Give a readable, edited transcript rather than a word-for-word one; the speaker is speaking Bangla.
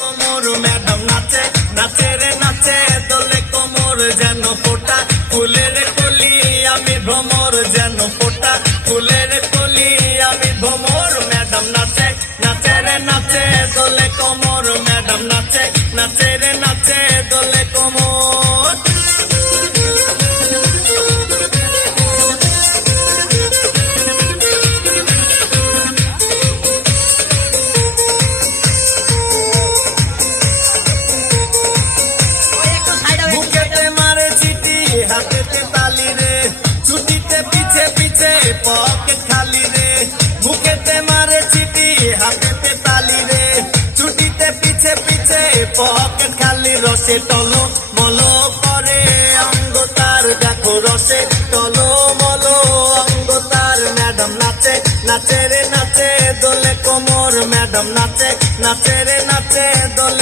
কোমর ম্যাডাম নাচে নাচে রে নাচে দোলে কোমর যেন ফোটা ফুলের কলি আমি ভ্রমর যেন ফোটা ফুলের কলি আমি ভ্রমর ম্যাডাম নাচে নাচে রে নাচে দোলে কোমর ম্যাডাম নাচে নাচে রে নাচে দোলে কোমর হাতেতে তালি রে ছুটিতে পিছে পিছে পকেট খালি রে মুখেতে মারে চিঠি হাতেতে তালি রে ছুটিতে পিছে পিছে পকেট খালি রসে টলো মলো করে অঙ্গ তার দেখো রসে টলো মলো অঙ্গ তার ম্যাডাম নাচে নাচে রে নাচে দোলে কোমর ম্যাডাম নাচে নাচে রে নাচে দোলে